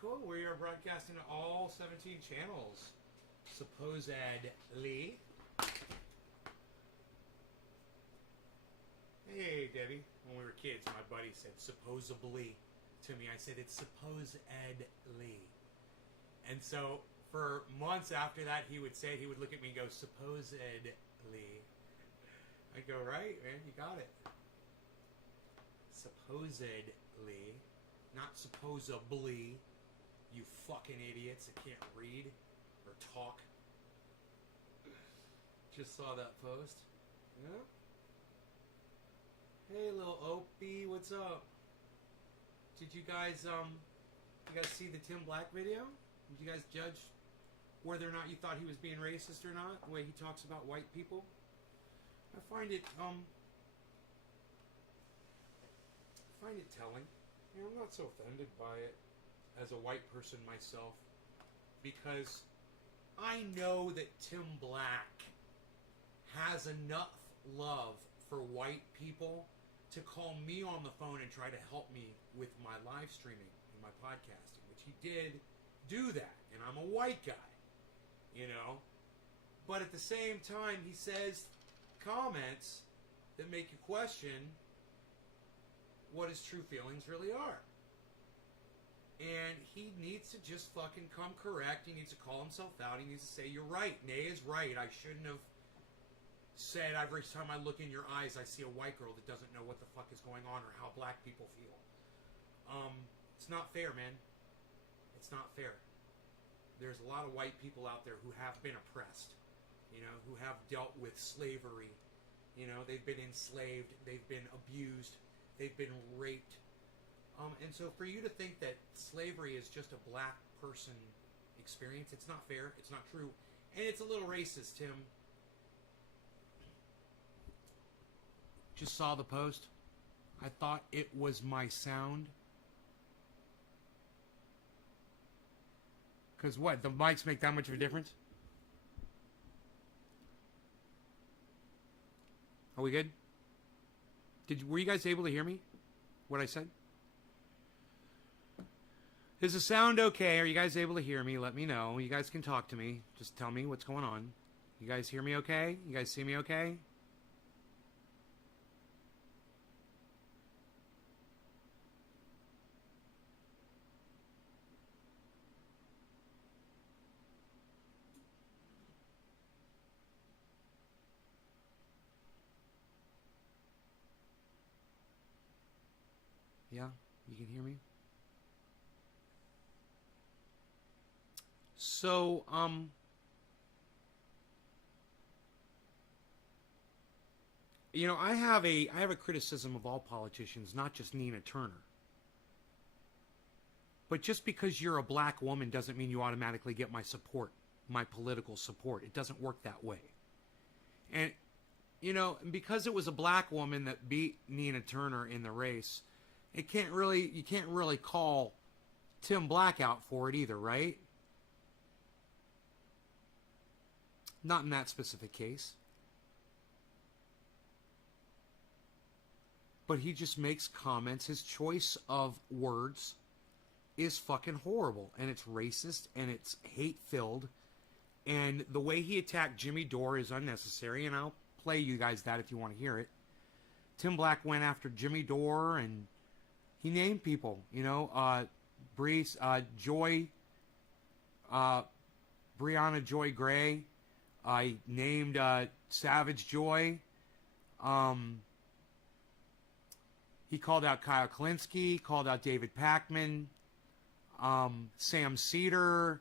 cool. We are broadcasting to all 17 channels, supposedly. Hey, Debbie. When we were kids, my buddy said supposedly to me. I said it's supposedly. And so for months after that, he would say, he would look at me and go, supposedly. I'd go, right, man, you got it. Supposedly. Not supposably. You fucking idiots that can't read or talk. Just saw that post. Yeah. Hey, little Opie, what's up? Did you guys see the Tim Black video? Did you guys judge whether or not you thought he was being racist or not? The way he talks about white people? I find it telling. You know, I'm not so offended by it as a white person myself, because I know that Tim Black has enough love for white people to call me on the phone and try to help me with my live streaming and my podcasting, which he did do that, and I'm a white guy, you know. But at the same time, he says comments that make you question what his true feelings really are. And he needs to just fucking come correct. He needs to call himself out. He needs to say, you're right. Nay is right. I shouldn't have said every time I look in your eyes I see a white girl that doesn't know what the fuck is going on or how black people feel. It's not fair, man. It's not fair. There's a lot of white people out there who have been oppressed, you know, who have dealt with slavery. You know, they've been enslaved, they've been abused, they've been raped. And so for you to think that slavery is just a black person experience, it's not fair, it's not true, and it's a little racist, Tim. Just saw the post. I thought it was my sound. Because what? The mics make that much of a difference? Are we good? Were you guys able to hear me? What I said? Is the sound okay? Are you guys able to hear me? Let me know. You guys can talk to me. Just tell me what's going on. You guys hear me okay? You guys see me okay? Yeah, you can hear me? So, you know, I have a criticism of all politicians, not just Nina Turner. But just because you're a black woman doesn't mean you automatically get my support, my political support. It doesn't work that way. And, you know, because it was a black woman that beat Nina Turner in the race, you can't really call Tim Black out for it either, right? Not in that specific case. But he just makes comments. His choice of words is fucking horrible. And it's racist. And it's hate-filled. And the way he attacked Jimmy Dore is unnecessary. And I'll play you guys that if you want to hear it. Tim Black went after Jimmy Dore. And he named people. You know, Joy. Brianna Joy Gray. I named Savage Joy. He called out Kyle Klinsky, called out David Pakman, Sam Cedar,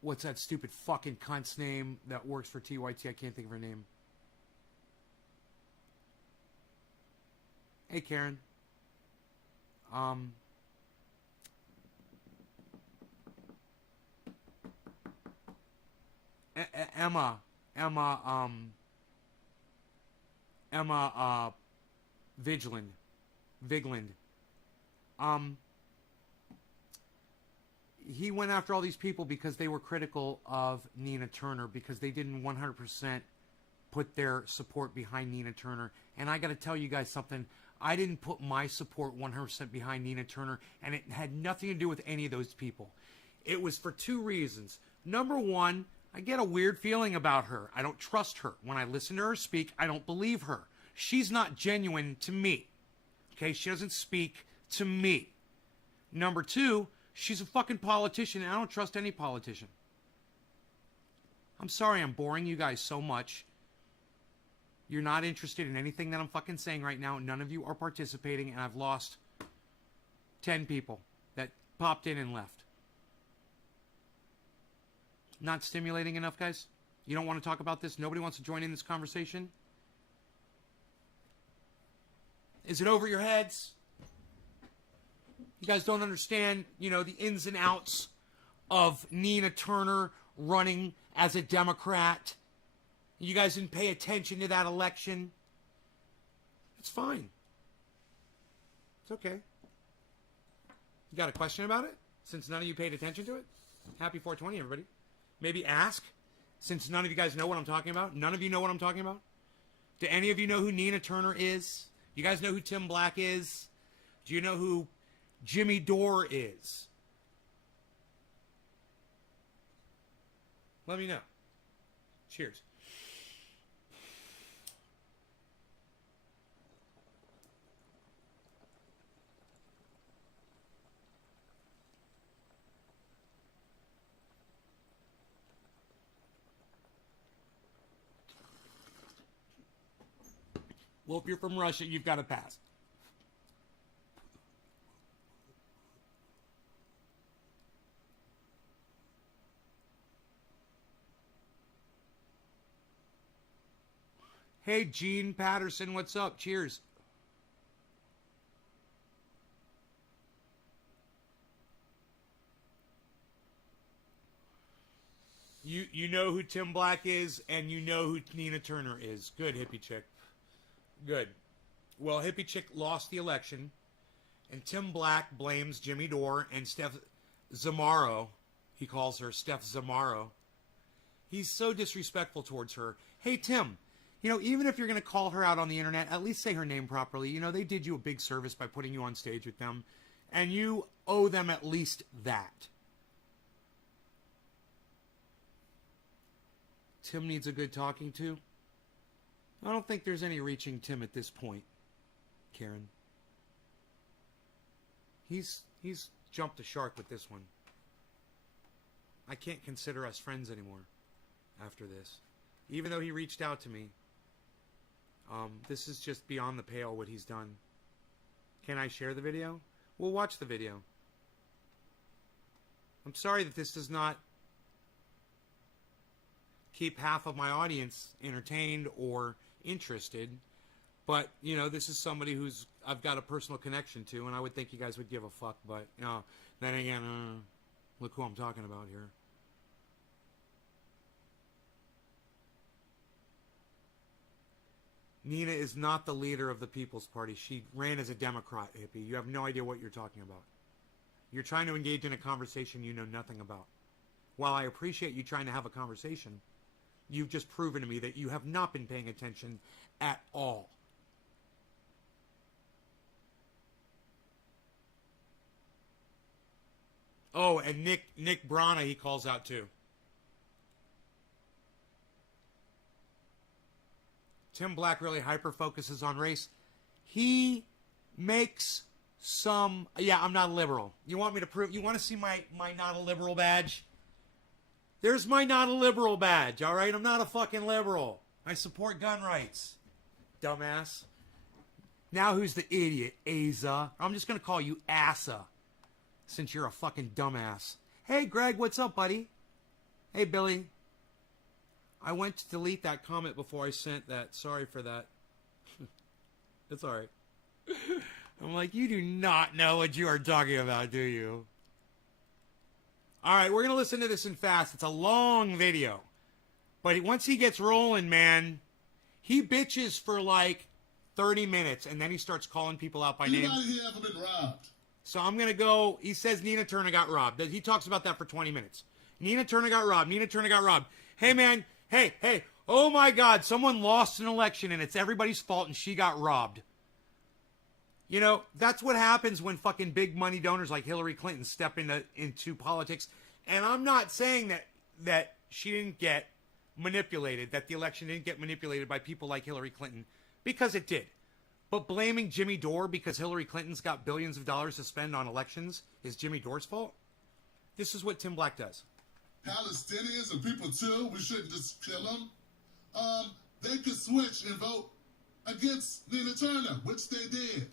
what's that stupid fucking cunt's name that works for TYT? I can't think of her name. Hey, Karen. Emma Vigeland. He went after all these people because they were critical of Nina Turner, because they didn't 100% put their support behind Nina Turner. And I got to tell you guys something. I didn't put my support 100% behind Nina Turner, and it had nothing to do with any of those people. It was for two reasons. Number one, I get a weird feeling about her. I don't trust her. When I listen to her speak, I don't believe her. She's not genuine to me. Okay, she doesn't speak to me. Number two, she's a fucking politician, and I don't trust any politician. I'm sorry I'm boring you guys so much. You're not interested in anything that I'm fucking saying right now. None of you are participating, and I've lost 10 people that popped in and left. Not stimulating enough, guys? You don't want to talk about this? Nobody wants to join in this conversation? Is it over your heads? You guys don't understand, the ins and outs of Nina Turner running as a Democrat. You guys didn't pay attention to that election. It's fine. It's okay. You got a question about it? Since none of you paid attention to it? Happy 420, everybody. Maybe ask, since none of you guys know what I'm talking about. None of you know what I'm talking about. Do any of you know who Nina Turner is? You guys know who Tim Black is? Do you know who Jimmy Dore is? Let me know. Cheers. Well, if you're from Russia, you've got to pass. Hey, Gene Patterson, what's up? Cheers. You know who Tim Black is, and you know who Nina Turner is. Good, hippie chick. Good. Well, hippie chick lost the election, and Tim Black blames Jimmy Dore and Steph Zamaro. He calls her Steph Zamaro. He's so disrespectful towards her. Hey, Tim, even if you're going to call her out on the internet, at least say her name properly. They did you a big service by putting you on stage with them, and you owe them at least that. Tim needs a good talking to. I don't think there's any reaching Tim at this point, Karen. He's jumped the shark with this one. I can't consider us friends anymore after this. Even though he reached out to me, this is just beyond the pale what he's done. Can I share the video? We'll watch the video. I'm sorry that this does not keep half of my audience entertained or interested, but this is somebody who's I've got a personal connection to, and I would think you guys would give a fuck, but then again, look who I'm talking about here. Nina is not the leader of the People's Party. She ran as a Democrat, hippie. You have no idea what you're talking about. You're trying to engage in a conversation you know nothing about. While I appreciate you trying to have a conversation, you've just proven to me that you have not been paying attention at all. Oh, and Nick Brana he calls out too. Tim Black really hyper-focuses on race. He makes some... Yeah, I'm not a liberal. You want me to prove... You want to see my not a liberal badge? There's my not a liberal badge, all right? I'm not a fucking liberal. I support gun rights. Dumbass. Now who's the idiot? Asa. I'm just going to call you Asa, since you're a fucking dumbass. Hey, Greg, what's up, buddy? Hey, Billy. I went to delete that comment before I sent that. Sorry for that. It's all right. I'm like, you do not know what you are talking about, do you? All right, we're going to listen to this in fast. It's a long video. But once he gets rolling, man, he bitches for like 30 minutes, and then he starts calling people out by name. Anybody here ever been robbed? So I'm going to go, he says Nina Turner got robbed. He talks about that for 20 minutes. Nina Turner got robbed. Nina Turner got robbed. Hey, man, hey, oh my God, someone lost an election and it's everybody's fault and she got robbed. You know, that's what happens when fucking big money donors like Hillary Clinton step into politics. And I'm not saying that she didn't get manipulated, that the election didn't get manipulated by people like Hillary Clinton, because it did. But blaming Jimmy Dore because Hillary Clinton's got billions of dollars to spend on elections is Jimmy Dore's fault? This is what Tim Black does. Palestinians and people too, we shouldn't just kill them. They could switch and vote against Nina Turner, which they did.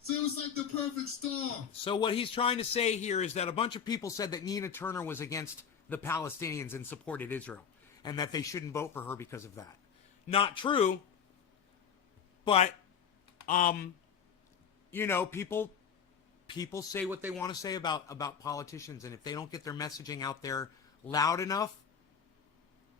So it was like the perfect storm. So what he's trying to say here is that a bunch of people said that Nina Turner was against the Palestinians and supported Israel, and that they shouldn't vote for her because of that. Not true, but, you know, people say what they want to say about politicians, and if they don't get their messaging out there loud enough,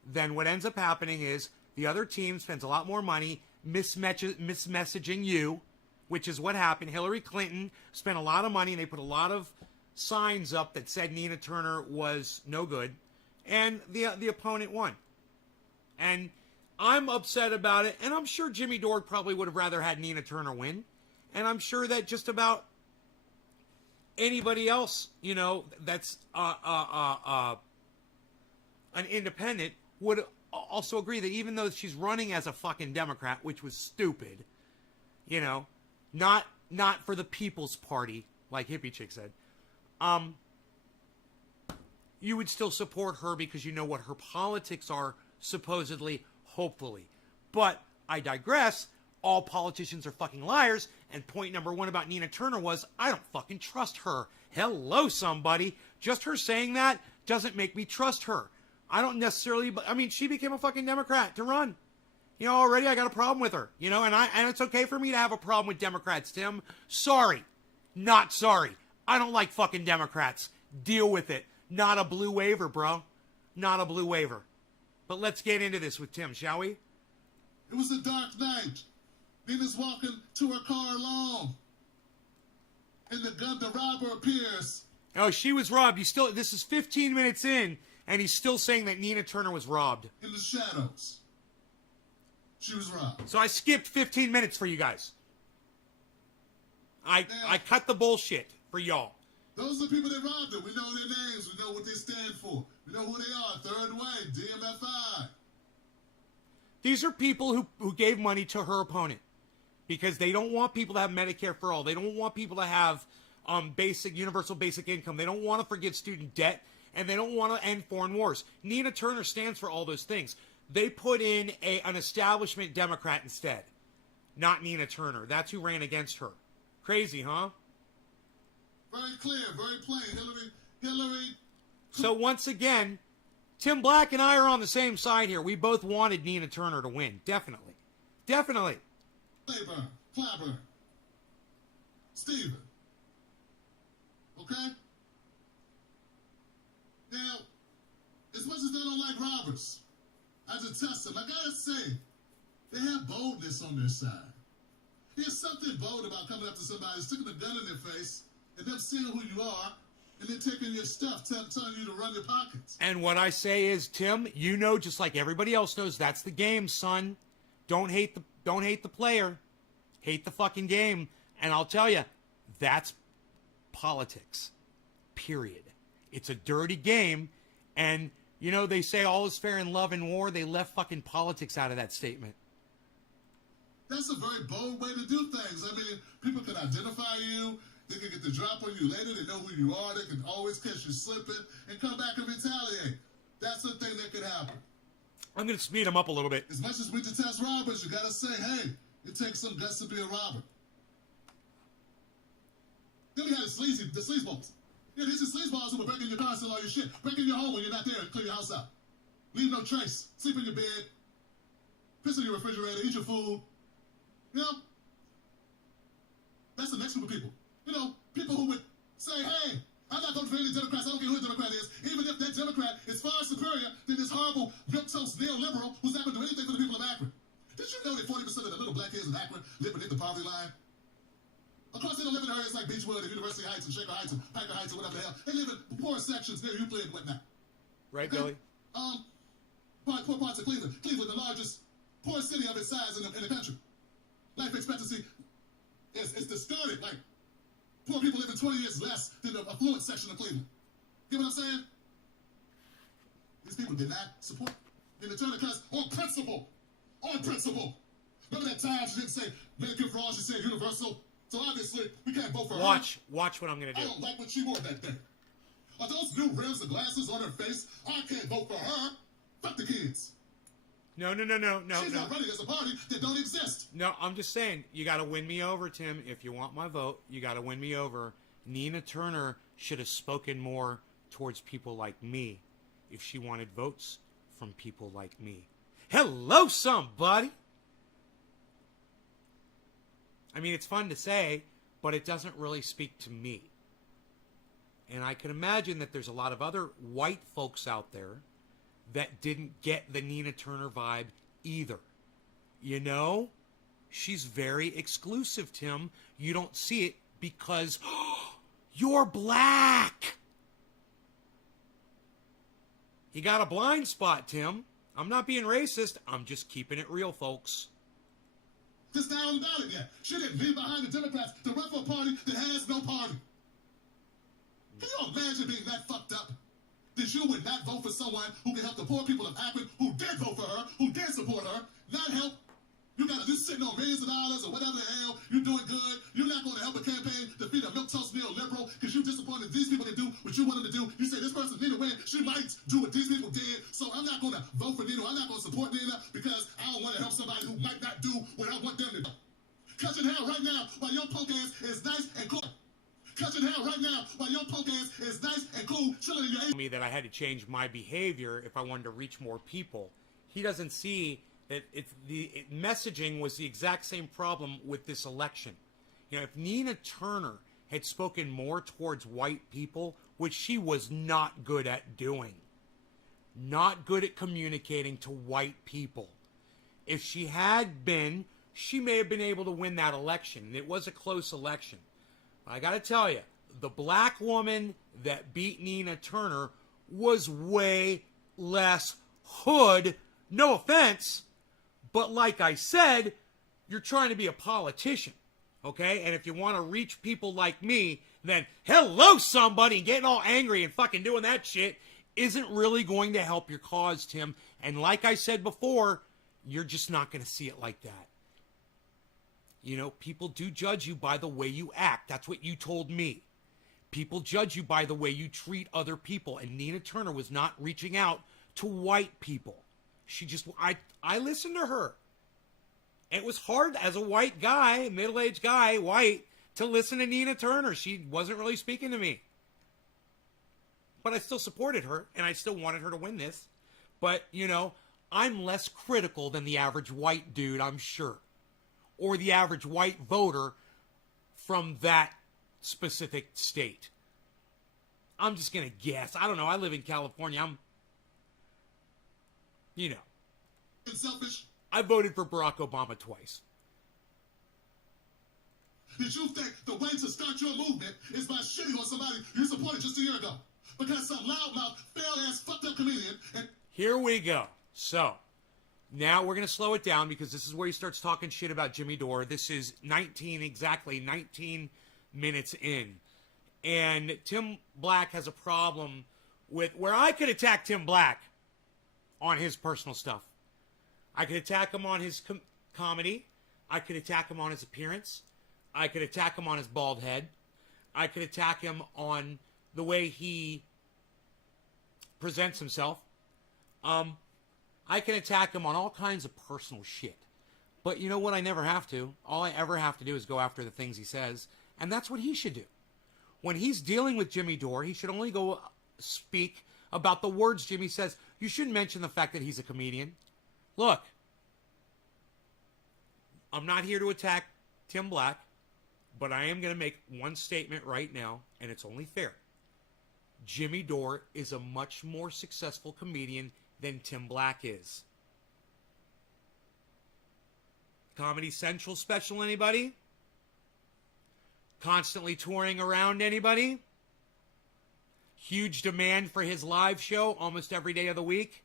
then what ends up happening is the other team spends a lot more money mismessaging you, which is what happened. Hillary Clinton spent a lot of money, and they put a lot of signs up that said Nina Turner was no good, and the opponent won. And I'm upset about it, and I'm sure Jimmy Dore probably would have rather had Nina Turner win, and I'm sure that just about anybody else, you know, that's an independent would also agree that even though she's running as a fucking Democrat, which was stupid, you know, not for the People's Party, like Hippie Chick said, you would still support her because you know what her politics are, supposedly, hopefully. But I digress. All politicians are fucking liars. And point number one about Nina Turner was, I don't fucking trust her. Hello, somebody. Just her saying that doesn't make me trust her. I don't necessarily, but I mean, she became a fucking Democrat to run. You know, already I got a problem with her. You know, and it's okay for me to have a problem with Democrats, Tim. Sorry. Not sorry. I don't like fucking Democrats. Deal with it. Not a blue waiver, bro. Not a blue waiver. But let's get into this with Tim, shall we? It was a dark night. Nina's walking to her car alone. And the robber appears. Oh, she was robbed. This is 15 minutes in, and he's still saying that Nina Turner was robbed. In the shadows. She was robbed. So I skipped 15 minutes for you guys. I cut the bullshit for y'all. Those are the people that robbed her. We know their names. We know what they stand for. We know who they are. Third Way, DMFI. These are people who gave money to her opponent because they don't want people to have Medicare for all. They don't want people to have universal basic income. They don't want to forgive student debt, and they don't want to end foreign wars. Nina Turner stands for all those things. They put in an establishment Democrat instead, not Nina Turner. That's who ran against her. Crazy, huh? Very clear, very plain. Hillary. So once again, Tim Black and I are on the same side here. We both wanted Nina Turner to win. Definitely. Definitely. Clyburn. Steven. Okay? Now, as much as they don't like robbers, I detest them. I gotta say, they have boldness on their side. There's something bold about coming up to somebody, sticking a gun in their face, and them seeing who you are, and then taking your stuff, telling you to run your pockets. And what I say is, Tim, you know, just like everybody else knows, that's the game, son. Don't hate the player. Hate the fucking game. And I'll tell you, that's politics. Period. It's a dirty game. And, you know, they say all is fair in love and war. They left fucking politics out of that statement. That's a very bold way to do things. I mean, people can identify you. They can get the drop on you later. They know who you are. They can always catch you slipping and come back and retaliate. That's the thing that could happen. I'm going to speed him up a little bit. As much as we detest robbers, you got to say, hey, it takes some guts to be a robber. Then we got the sleazeballs. Yeah, these are sleazeballs who will break in your car and steal all your shit. Break in your home when you're not there and clear your house out. Leave no trace. Sleep in your bed. Piss in your refrigerator. Eat your food. You know? That's the next group of people. You know, people who would say, hey, I'm not going to any Democrats. I don't care who a Democrat is. Even if that Democrat is far superior than this horrible, milquetoast neoliberal who's not going to do anything for the people of Akron. Did you know that 40% of the little black kids in Akron live beneath the poverty line? Of course, they don't live in areas like Beechwood and University Heights and Shaker Heights and Piker Heights and whatever the hell. They live in poor sections near Euclid and whatnot. Right, okay? Billy? poor parts of Cleveland. Cleveland, the largest poor city of its size in the country. Life expectancy is distorted. Like, poor people living 20 years less than the affluent section of Cleveland. Get what I'm saying? These people did not support Nina Turner because on principle. On principle. Remember that time she didn't say Medicare for all, she said universal? So obviously, we can't vote for her. Watch what I'm going to I do. don't like what she wore that day. Are those new rims and glasses on her face? I can't vote for her. Fuck the kids. No. She's not running as a party that don't exist. No, I'm just saying, you got to win me over, Tim. If you want my vote, you got to win me over. Nina Turner should have spoken more towards people like me if she wanted votes from people like me. Hello, somebody. I mean, it's fun to say, but it doesn't really speak to me. And I can imagine that there's a lot of other white folks out there that didn't get the Nina Turner vibe either. You know? She's very exclusive, Tim. You don't see it because you're black. You got a blind spot, Tim. I'm not being racist. I'm just keeping it real, folks. Just down about it yet. She didn't leave behind the Democrats to run for a party that has no party. Can you imagine being that fucked up? That you would not vote for someone who can help the poor people of Akron, who did vote for her, who did support her, not help. You got to just sitting on millions of dollars or whatever the hell, you're doing good. You're not going to help a campaign defeat a milquetoast neoliberal because you're disappointed these people didn't do what you wanted to do. You say this person need to win. She might do what these people did. So I'm not going to vote for Nina. I'm not going to support Nina because I don't want to help somebody who might not do what I want them to do. Cut your hair right now while your punk ass is nice and cool. Cut your hair right now while your punk ass is nice and cool, chilling in your Me that I had to change my behavior if I wanted to reach more people. He doesn't see that messaging was the exact same problem with this election. You know, if Nina Turner had spoken more towards white people, which she was not good at doing, not good at communicating to white people. If she had been, she may have been able to win that election. And it was a close election. I got to tell you, the black woman that beat Nina Turner was way less hood. No offense, but like I said, you're trying to be a politician, okay? And if you want to reach people like me, then hello, somebody, and getting all angry and fucking doing that shit isn't really going to help your cause, Tim. And like I said before, you're just not going to see it like that. You know, people do judge you by the way you act. That's what you told me. People judge you by the way you treat other people. And Nina Turner was not reaching out to white people. She just, I listened to her. It was hard as a white guy, middle-aged guy, white, to listen to Nina Turner. She wasn't really speaking to me. But I still supported her, and I still wanted her to win this. But, you know, I'm less critical than the average white dude, I'm sure. Or the average white voter from that specific state. I'm just going to guess. I don't know. I live in California. You know. selfish. I voted for Barack Obama twice. Did you think the way to start your movement is by shitting on somebody you supported just a year ago? Because some loudmouth, fail-ass, fucked-up comedian and... Here we go. So, now we're going to slow it down because this is where he starts talking shit about Jimmy Dore. This is 19 minutes in. And Tim Black has a problem with where I could attack Tim Black on his personal stuff. I could attack him on his comedy. I could attack him on his appearance. I could attack him on his bald head. I could attack him on the way he presents himself. I can attack him on all kinds of personal shit. But you know what? I never have to. All I ever have to do is go after the things he says. And that's what he should do. When he's dealing with Jimmy Dore, he should only go speak about the words Jimmy says. You shouldn't mention the fact that he's a comedian. Look, I'm not here to attack Tim Black, but I am going to make one statement right now, and it's only fair. Jimmy Dore is a much more successful comedian than Tim Black is. Comedy Central special, anybody? Constantly touring around, anybody? Huge demand for his live show almost every day of the week.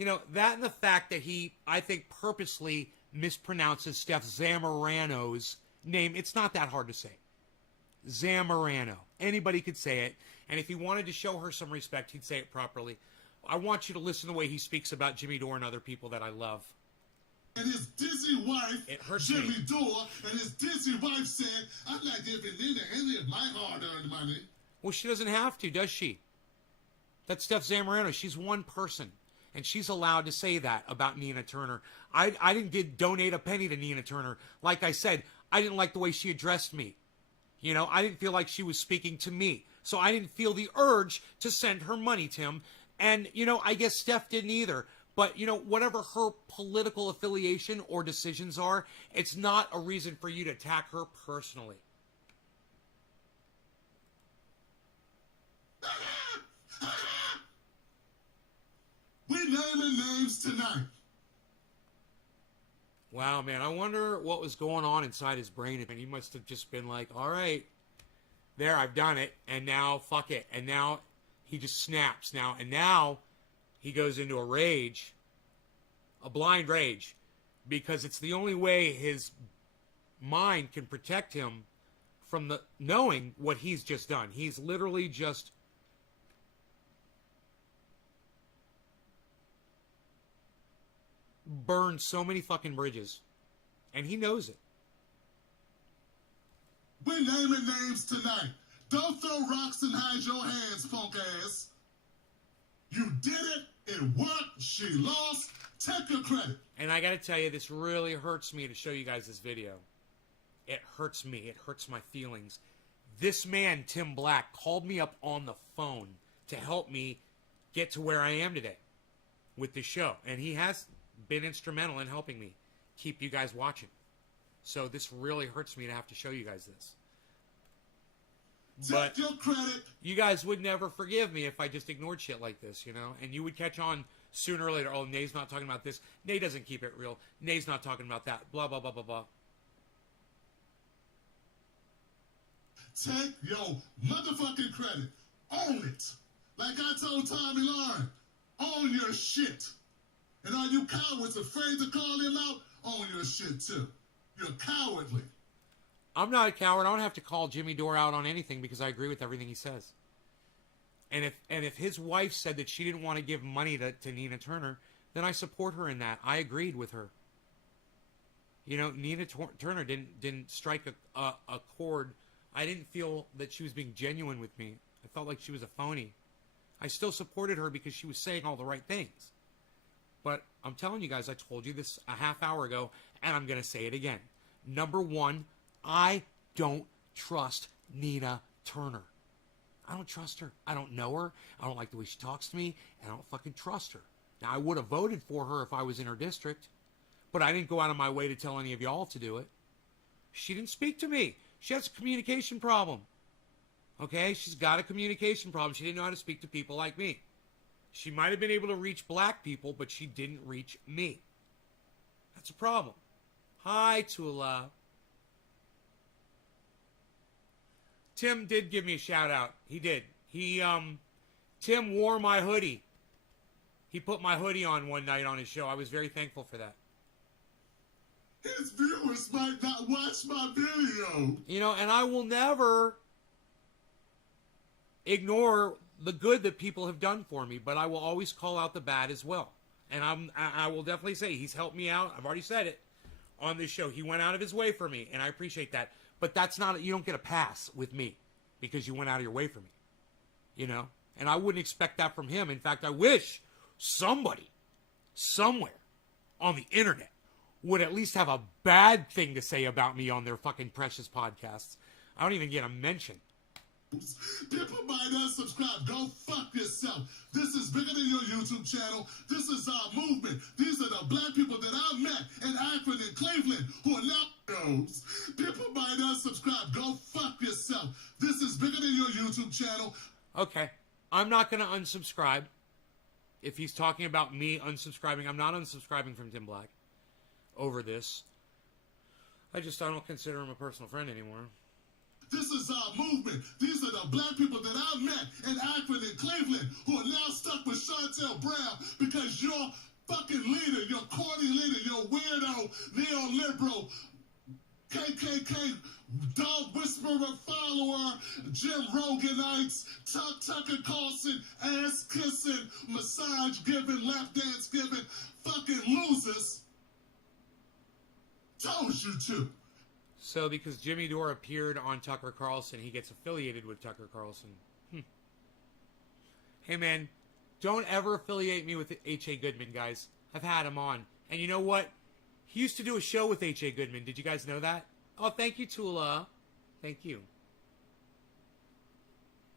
You know, that and the fact that he, I think, purposely mispronounces Steph Zamorano's name. It's not that hard to say. Zamorano. Anybody could say it. And if he wanted to show her some respect, he'd say it properly. I want you to listen to the way he speaks about Jimmy Dore and other people that I love. And his dizzy wife, It hurts Jimmy me. Dore, and his dizzy wife said, I'm not giving Nina any of my hard-earned money. Well, she doesn't have to, does she? That's Steph Zamorano. She's one person. And she's allowed to say that about Nina Turner. I didn't donate a penny to Nina Turner. Like I said, I didn't like the way she addressed me. You know, I didn't feel like she was speaking to me. So I didn't feel the urge to send her money, Tim. And, you know, I guess Steph didn't either. But, you know, whatever her political affiliation or decisions are, it's not a reason for you to attack her personally. We're naming names tonight. Wow, man, I wonder what was going on inside his brain. And he must have just been like, all right, there, I've done it. And now, fuck it. And now he just snaps now. And now he goes into a rage, a blind rage, because it's the only way his mind can protect him from the knowing what he's just done. He's literally just burned so many fucking bridges, and he knows it. We're naming names tonight. Don't throw rocks and hide your hands, punk ass. You did it. It worked. She lost. Take your credit. And I gotta tell you, this really hurts me to show you guys this video. It hurts me. It hurts my feelings. This man, Tim Black, called me up on the phone to help me get to where I am today with the show. And he has been instrumental in helping me keep you guys watching. So this really hurts me to have to show you guys this. But Take your credit. you guys would never forgive me if I just ignored shit like this, you know? And you would catch on sooner or later. Oh, Nay's not talking about this. Nay doesn't keep it real. Nay's not talking about that. Blah, blah, blah, blah, blah. Take your motherfucking credit. Own it. Like I told Tommy Lauren, own your shit. And all you cowards afraid to call him out, own your shit too. You're cowardly. I'm not a coward. I don't have to call Jimmy Dore out on anything because I agree with everything he says. And if his wife said that she didn't want to give money to Nina Turner, then I support her in that. I agreed with her. You know, Nina Turner didn't strike a chord. I didn't feel that she was being genuine with me. I felt like she was a phony. I still supported her because she was saying all the right things. But I'm telling you guys, I told you this a half hour ago, and I'm going to say it again. Number one, I don't trust Nina Turner. I don't trust her. I don't know her. I don't like the way she talks to me, and I don't fucking trust her. Now, I would have voted for her if I was in her district, but I didn't go out of my way to tell any of y'all to do it. She didn't speak to me. She has a communication problem. Okay? She's got a communication problem. She didn't know how to speak to people like me. She might have been able to reach black people, but she didn't reach me. That's a problem. Hi, Tula. Tim did give me a shout out. He did. Tim wore my hoodie. He put my hoodie on one night on his show. I was very thankful for that. His viewers might not watch my video. You know, and I will never ignore the good that people have done for me, but I will always call out the bad as well. And I will definitely say he's helped me out. I've already said it on this show. He went out of his way for me, and I appreciate that. But that's not, you don't get a pass with me because you went out of your way for me. You know? And I wouldn't expect that from him. In fact, I wish somebody, somewhere on the internet would at least have a bad thing to say about me on their fucking precious podcasts. I don't even get a mention. People might unsubscribe. Go fuck yourself. This is bigger than your YouTube channel. This is our movement. These are the black people that I met in Akron and Cleveland who are now those. People might unsubscribe. Go fuck yourself. This is bigger than your YouTube channel. Okay. I'm not going to unsubscribe. If he's talking about me unsubscribing, I'm not unsubscribing from Tim Black over this. I don't consider him a personal friend anymore. This is our movement. These are the black people that I met in Akron and Cleveland who are now stuck with Chantel Brown because your fucking leader, your corny leader, your weirdo, neoliberal, KKK, dog whisperer follower, Jim Roganites, Tucker Carlson, ass kissing, massage giving, lap dance giving, fucking losers. Told you to. So because Jimmy Dore appeared on Tucker Carlson, he gets affiliated with Tucker Carlson. Hey man, don't ever affiliate me with H.A. Goodman, guys. I've had him on. And you know what? He used to do a show with H.A. Goodman. Did you guys know that? Oh, thank you, Tula. Thank you.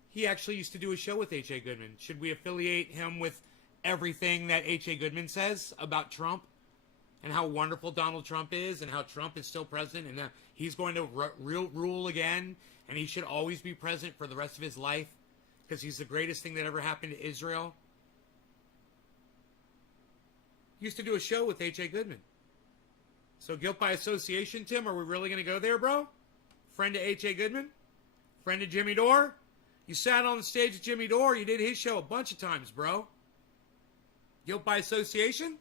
He actually used to do a show with H.A. Goodman. Should we affiliate him with everything that H.A. Goodman says about Trump? And how wonderful Donald Trump is, and how Trump is still president, and that he's going to rule again, and he should always be president for the rest of his life, because he's the greatest thing that ever happened to Israel. He used to do a show with H.A. Goodman. So guilt by association, Tim, are we really going to go there, bro? Friend of H.A. Goodman? Friend of Jimmy Dore? You sat on the stage with Jimmy Dore, you did his show a bunch of times, bro. Guilt by association?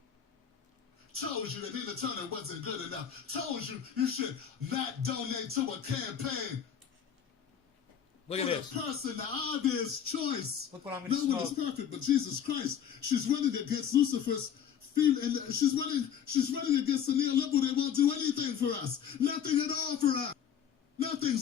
Told you that Nina Turner wasn't good enough. Told you you should not donate to a campaign. Look at this. For the person, the obvious choice. Look what I'm going to No one is perfect, but Jesus Christ. She's running against Lucifer's feet, and she's running against the neoliberal that won't do anything for us. Nothing at all for us. Nothing.